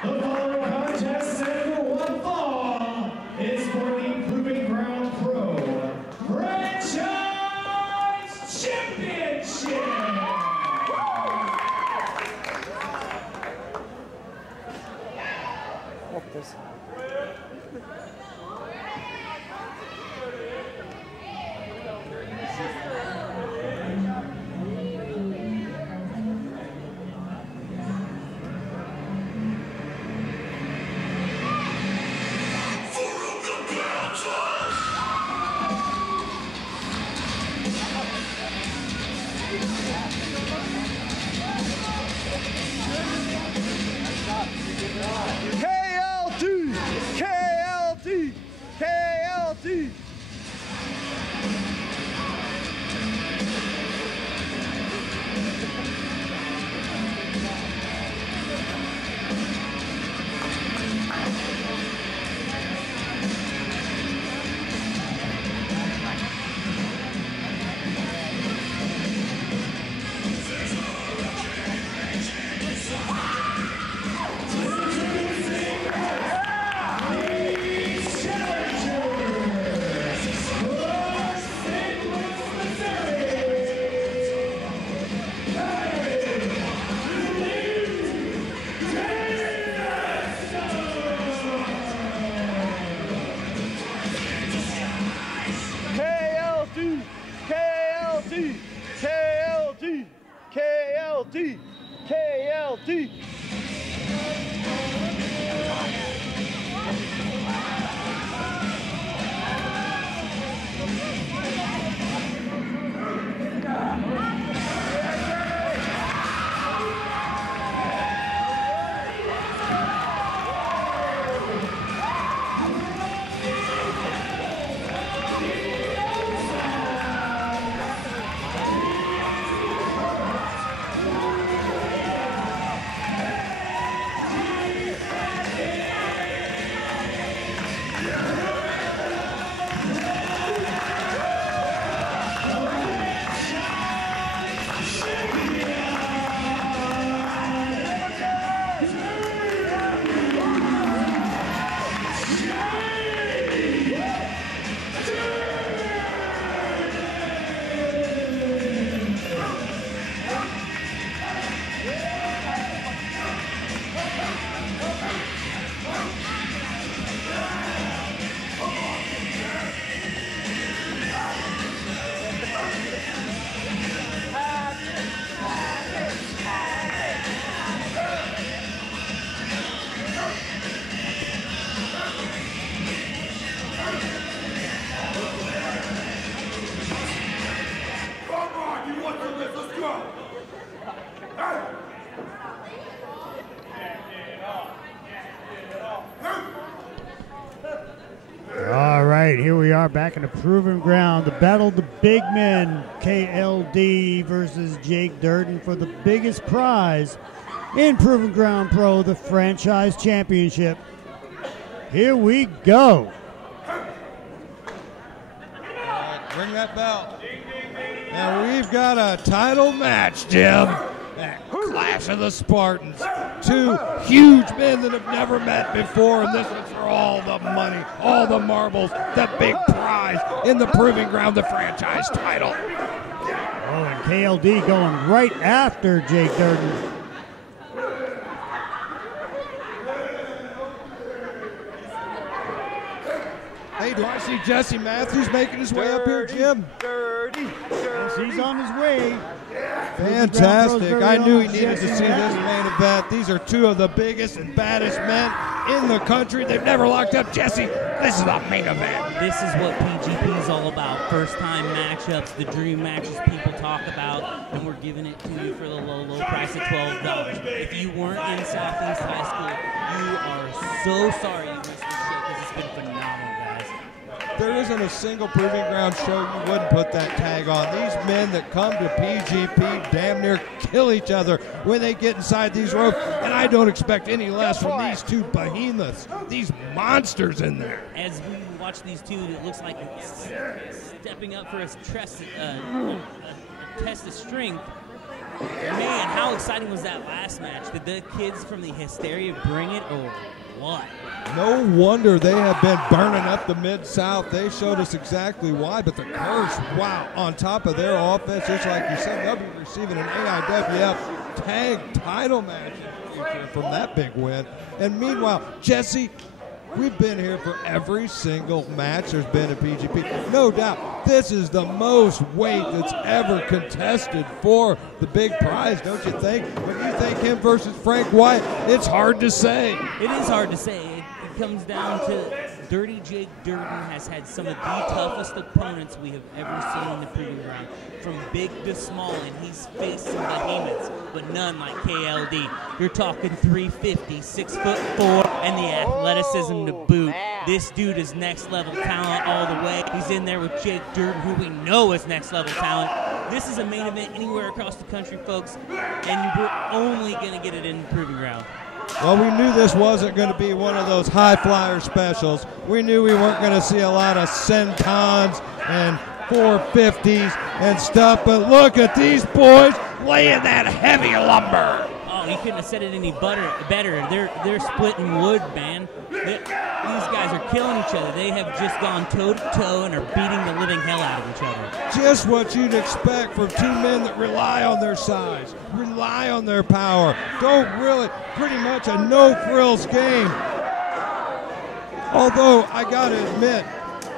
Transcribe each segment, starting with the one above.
The following contest set for one fall is for the Proving Ground Pro Franchise Championship. KLT! KLT! KLT! KLT! KLT! KLT! All right, here we are back in the Proving Ground. The battle of the big men, KLD versus Jake Dirden for the biggest prize in Proving Ground Pro, the Franchise Championship. Here we go. Ring that bell. And we've got a title match, Jim. That Clash of the Spartans. Two huge men that have never met before, and this is for all the money, all the marbles, the big prize in the Proving Ground, the franchise title. Oh, and KLD going right after Jake Dirden. Hey, do I see Jesse Matthews making his way up here, Jim? Yes, he's on his way. Fantastic. I knew he needed to see this main event. These are two of the biggest and baddest men in the country. They've never locked up. Jesse, this is the main event. This is what PGP is all about. First-time matchups, the dream matches people talk about, and we're giving it to you for the low, low price of $12. If you weren't in Southeast High School, you are so sorry you missed this show because it's been phenomenal, guys. There isn't a single Proving Ground show you wouldn't put that tag on. These men that come to PGP damn near kill each other when they get inside these ropes, and I don't expect any less from these two behemoths, these monsters in there. As we watch these two, it looks like it's stepping up for a test of strength. Man, how exciting was that last match? Did the kids from the Hysteria bring it or what? No wonder they have been burning up the Mid-South. They showed us exactly why, but the Curse, wow, on top of their offense, just like you said, they'll be receiving an AIWF tag title match in the future from that big win. And meanwhile, Jesse, we've been here for every single match there's been at PGP. No doubt, this is the most weight that's ever contested for the big prize, don't you think? When you think him versus Frank White, it's hard to say. It is hard to say. It comes down to Dirty Jake Dirden has had some of the toughest opponents we have ever seen in the proving ground. From big to small, and he's faced some behemoths, but none like KLD. You're talking 350, 6'4", and the athleticism to boot. This dude is next level talent all the way. He's in there with Jake Dirden, who we know is next level talent. This is a main event anywhere across the country, folks, and we're only going to get it in the proving ground. Well, we knew this wasn't going to be one of those high flyer specials. We knew we weren't going to see a lot of centons and 450s and stuff, but look at these boys laying that heavy lumber. Oh, you couldn't have said it any better. They're splitting wood, man. These guys are killing each other. They have just gone toe to toe and are beating the living hell out of each other. Just what you'd expect from two men that rely on their size, rely on their power. Don't really, pretty much a no-frills game. Although, I got to admit,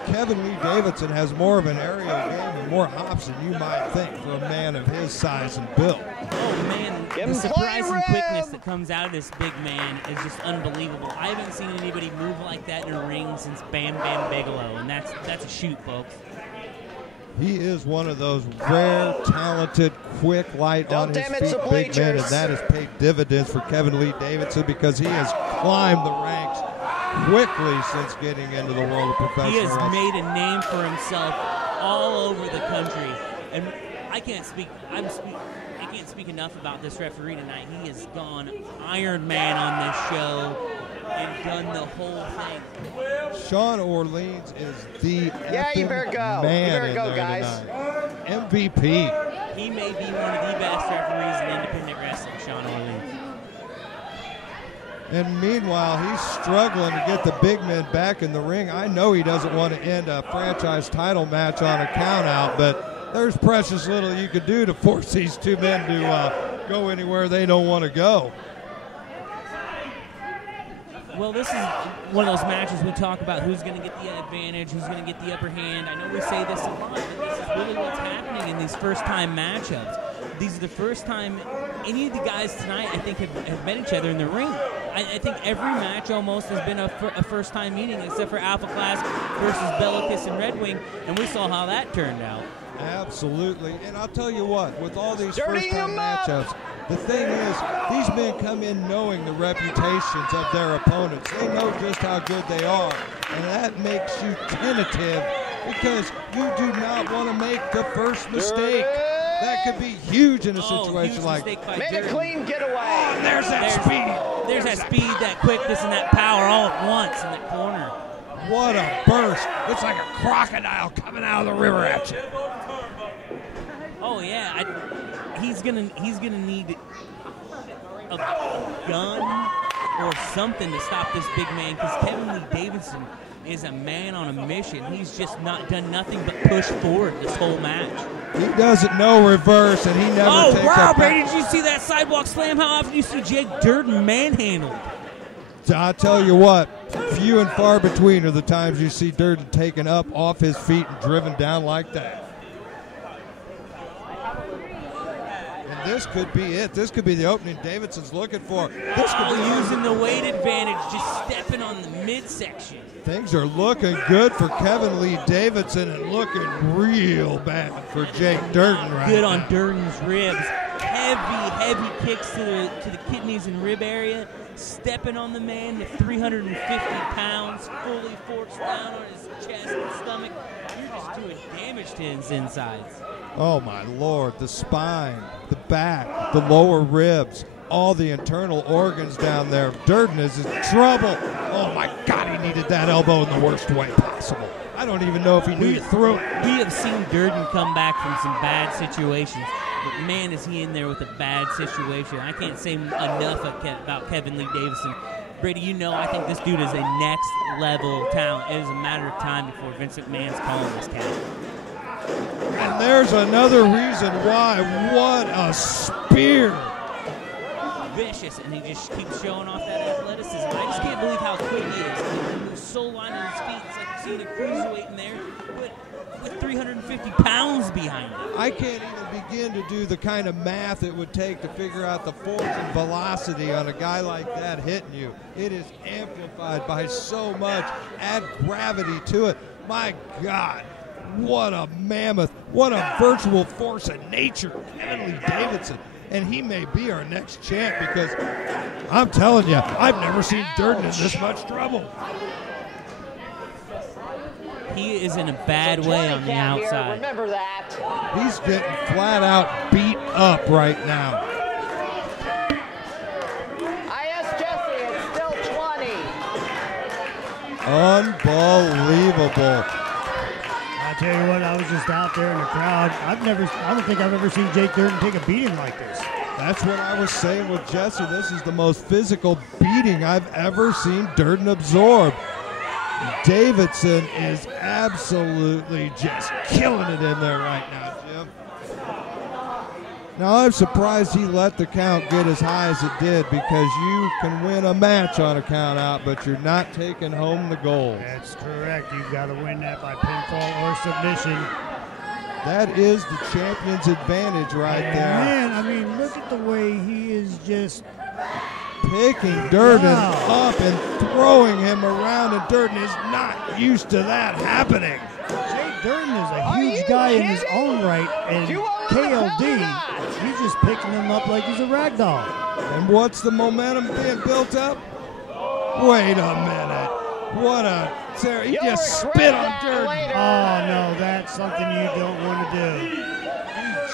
Kevin Lee Davidson has more of an aerial game and more hops than you might think for a man of his size and build. Oh, man, the surprising quickness that comes out of this big man is just unbelievable. I haven't seen anybody move like that in a ring since Bam Bam Bigelow, and that's a shoot, folks. He is one of those rare, talented, quick, light on his feet big men, and that has paid dividends for Kevin Lee Davidson because he has climbed the ranks quickly since getting into the world of professional wrestling. He has made a name for himself all over the country, and I can't speak enough about this referee tonight. He has gone Iron Man on this show and done the whole thing. Sean Orleans is the you better go. man You better go, guys. Tonight. MVP. He may be one of the best referees in independent wrestling, Sean Orleans. And meanwhile, he's struggling to get the big men back in the ring. I know he doesn't want to end a franchise title match on a count out, but there's precious little you could do to force these two men to go anywhere they don't want to go. Well, this is one of those matches we talk about who's going to get the advantage, who's going to get the upper hand. I know we say this a lot, but this is really what's happening in these first-time matchups. These are the first time any of the guys tonight, I think, have met each other in the ring. I think every match almost has been a first-time meeting, except for Alpha Class versus Bellicus and Red Wing, and we saw how that turned out. Absolutely. And I'll tell you what, with all these first-time matchups, the thing is, these men come in knowing the reputations of their opponents. They know just how good they are, and that makes you tentative because you do not want to make the first mistake. That could be huge in a situation like that. Make a clean getaway. Oh, and there's that speed. There's that speed, that quickness, and that power all at once in that corner. What a burst. It's like a crocodile coming out of the river at you. Oh, yeah. He's gonna need a gun or something to stop this big man, because Kevin Lee Davidson is a man on a mission. He's just not done nothing but push forward this whole match. He doesn't know reverse, and he never takes wow, a Brady, did you see that sidewalk slam? How often do you see Jake Dirden manhandled? I'll tell you what, few and far between are the times you see Dirden taken up off his feet and driven down like that. And this could be it. This could be the opening Davidson's looking for. This could be using the weight advantage, just stepping on the midsection. Things are looking good for Kevin Lee Davidson and looking real bad for Jake Dirden right Good now. on Dirden's ribs. Heavy kicks to the kidneys and rib area. Stepping on the man to 350 pounds, fully forced down on his chest and stomach. You're just doing damage to his insides. Oh, my Lord. The spine, the back, the lower ribs, all the internal organs down there. Dirden is in trouble. Oh, my God, he needed that elbow in the worst way possible. I don't even know if he knew he threw it. We have seen Dirden come back from some bad situations. but man, is he in there with a bad situation. I can't say enough about Kevin Lee Davidson. Brady, you know I think this dude is a next-level talent. It is a matter of time before Vince McMahon's calling this cat. And there's another reason why. What a spear. Vicious, and he just keeps showing off that athleticism. I just can't believe how quick he is. He moves so light on his feet. It's like seeing a cruiserweight in there, but with 350 pounds behind him. I can't even begin to do the kind of math it would take to figure out the force and velocity on a guy like that hitting you. It is amplified by so much. Add gravity to it. My God, what a mammoth, what a virtual force of nature, Kevin Lee Davidson. And he may be our next champ because I'm telling you, I've never seen Dirden in this much trouble. He is in a bad way on the outside. Remember that. He's getting flat out beat up right now. I asked Jesse, it's still 20. Unbelievable. I tell you what, I was just out there in the crowd. I don't think I've ever seen Jake Dirden take a beating like this. That's what I was saying with Jesse. This is the most physical beating I've ever seen Dirden absorb. Davidson is absolutely just killing it in there right now, Jim. Now, I'm surprised he let the count get as high as it did because you can win a match on a count out, but you're not taking home the gold. That's correct. You've got to win that by pinfall or submission. That is the champion's advantage right there. Man, I mean, look at the way he is just picking Dirden up and throwing him around, and Dirden is not used to that happening. Jake Dirden is a huge guy in his own right, and KLD, he's just picking him up like he's a rag doll. And what's the momentum being built up? Wait a minute. What a Sarah, he just spit on Dirden. Oh, no, that's something you don't want to do.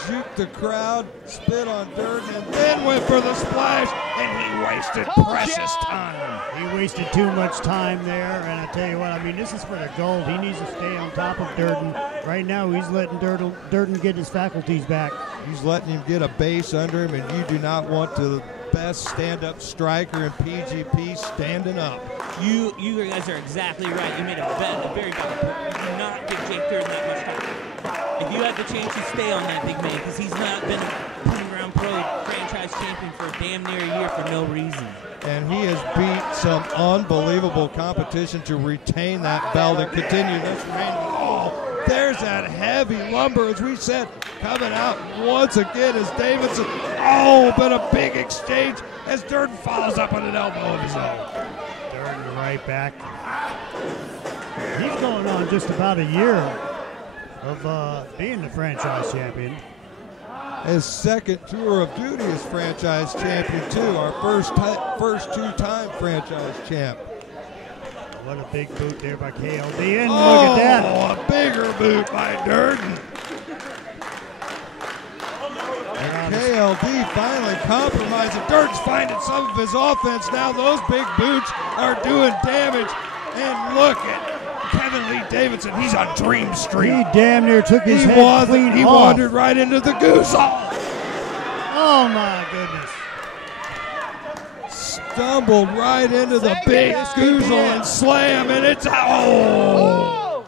He juked the crowd, spit on Dirden, and then went for the splash, and he wasted precious time. He wasted too much time there, and I tell you what, I mean, this is for the gold. He needs to stay on top of Dirden. Right now, he's letting Dirden get his faculties back. He's letting him get a base under him, and you do not want the best stand-up striker in PGP standing up. You guys are exactly right. You made a very valid point. You do not give Jake Dirden that much time. If you have the chance, you stay on that big man because he's not been a Proving Ground Pro franchise champion for damn near a year for no reason. And he has beat some unbelievable competition to retain that belt and continue this reign. Oh, there's that heavy lumber, as we said, coming out once again as Davidson. Oh, but a big exchange as Dirden follows up on an elbow of his own. Dirden right back. He's going on just about a year of being the franchise champion. His second tour of duty as franchise champion, too. Our first two-time franchise champ. What a big boot there by KLD. And look at that. Oh, a bigger boot by Dirden. And KLD finally compromising. Dirden's finding some of his offense. Now those big boots are doing damage. And look at Kevin Lee Davidson. He's on Dream Street. He damn near took his head clean off. He wandered right into the goose off. Oh, my goodness. Stumbled right into the big goozle and slam, and it's out. Oh.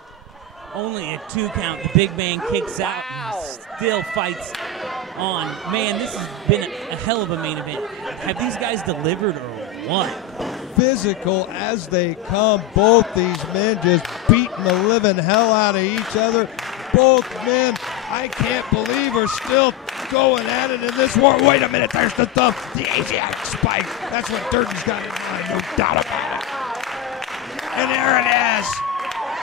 Only a 2 count. The big man kicks out and still fights on. Man, this has been a hell of a main event. Have these guys delivered or what? Physical as they come. Both these men just beating the living hell out of each other. Both men, I can't believe, are still going at it in this war. Wait a minute, there's the thumb. The Asiatic spike. That's what Dirden's got in mind, no doubt about it. And there it is.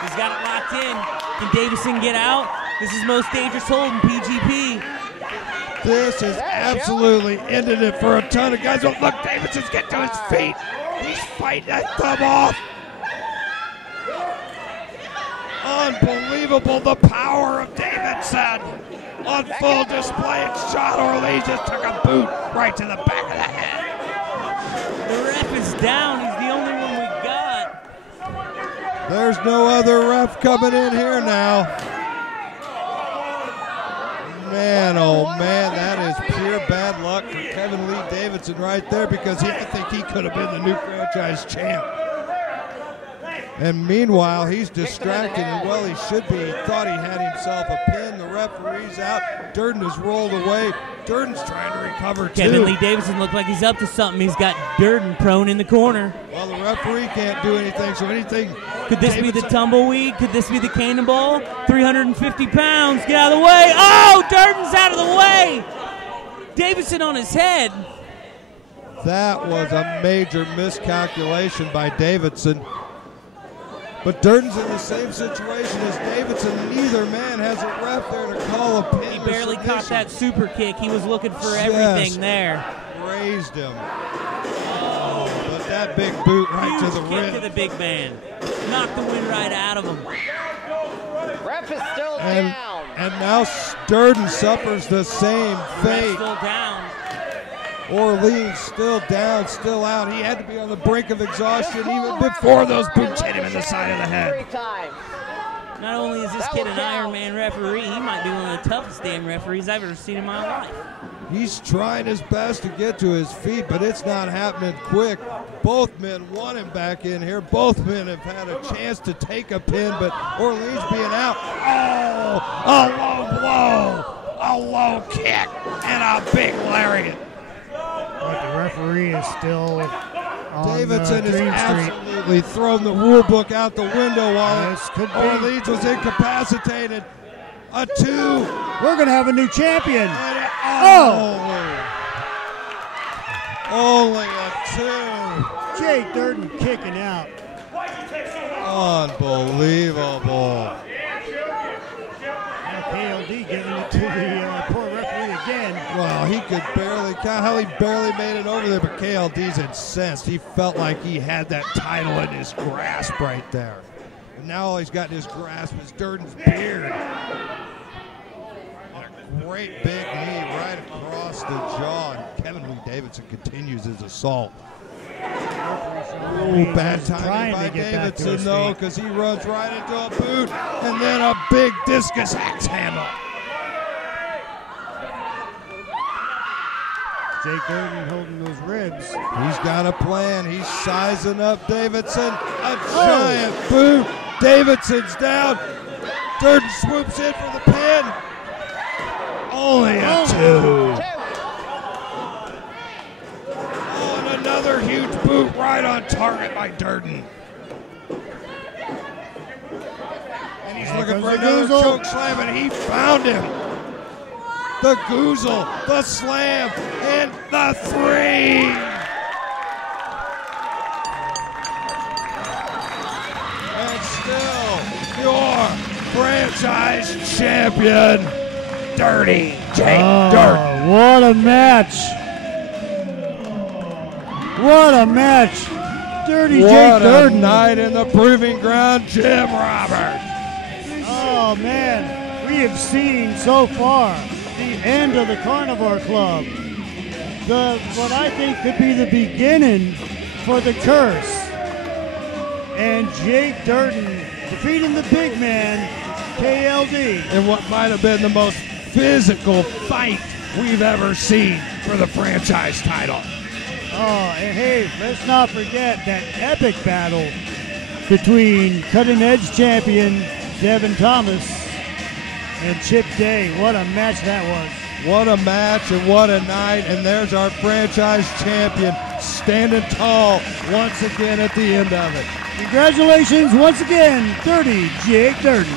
He's got it locked in. Can Davidson get out? This is most dangerous hold in PGP. This has absolutely ended it for a ton of guys. Oh, look, Davidson's getting to his feet. He's fighting that thumb off. Unbelievable, the power of Davidson on full display. And Sean Orleans just took a boot right to the back of the head. The ref is down. He's the only one we got. There's no other ref coming in here now. Man, oh man, that is pure bad luck for Kevin Lee Davidson right there, because I think he could have been the new franchise champ. And meanwhile, he's distracted, and well, he should be. He thought he had himself a pin. The referee's out. Durden has rolled away. Durden's trying to recover, too. Kevin Lee Davidson looked like he's up to something. He's got Durden prone in the corner. Well, the referee can't do anything, so anything. Could this be the tumbleweed? Could this be the cannonball? 350 pounds. Get out of the way. Oh, Durden's out of the way. Davidson on his head. That was a major miscalculation by Davidson. But Durden's in the same situation as Davidson. Neither man has a ref there to call a pin. He barely caught that super kick. He was looking for everything there. Raised him. Oh, but that big boot right to the kick rib. to the big man. Knocked the wind right out of him. Ref is still down. And now Durden suffers the same fate. Still down. Orleans still down, still out. He had to be on the brink of exhaustion even before those boots hit him in the side of the head. Not only is this kid an Iron Man referee, he might be one of the toughest damn referees I've ever seen in my life. He's trying his best to get to his feet, but it's not happening quick. Both men want him back in here. Both men have had a chance to take a pin, but Orleans being out. Oh, a low blow, a low kick, and a big lariat. But the referee is still on Davidson has Green Street. absolutely thrown the rule book out the window while This could be. Orleans was incapacitated. A 2. We're going to have a new champion. Only a 2. Jake Durden kicking out. Unbelievable. Now KLD giving it to the poor referee again. Well, he could barely count how he barely made it over there, but KLD's incensed. He felt like he had that title in his grasp right there. And now all he's got in his grasp is Durden's beard. And a great big knee right across the jaw. And Kevin Lee Davidson continues his assault. Ooh, bad timing by Davidson, though, because he runs right into a boot and then a big discus axe handle. Jake Durden holding those ribs. He's got a plan. He's sizing up Davidson. A giant boot. Davidson's down. Durden swoops in for the pin. Only a 2. Oh, and another huge boot right on target by Durden. And he's looking for another choke slam, and he found him. The goozle, the slam, and the 3. And still, your franchise champion, Dirty Jake Durden. What a match. What a match. Dirty Jake Durden. What a night in the proving ground, Jim Roberts. Oh, man. We have seen so far the end of the Carnivore Club. What I think could be the beginning for the curse. And Jake Durden defeating the big man, KLD. In what might have been the most physical fight we've ever seen for the franchise title. Oh, and hey, let's not forget that epic battle between Cutting Edge champion Devin Thomas and Chip Day. What a match that was. What a match and what a night. And there's our franchise champion standing tall once again at the end of it. Congratulations once again, Dirty Jake Durden.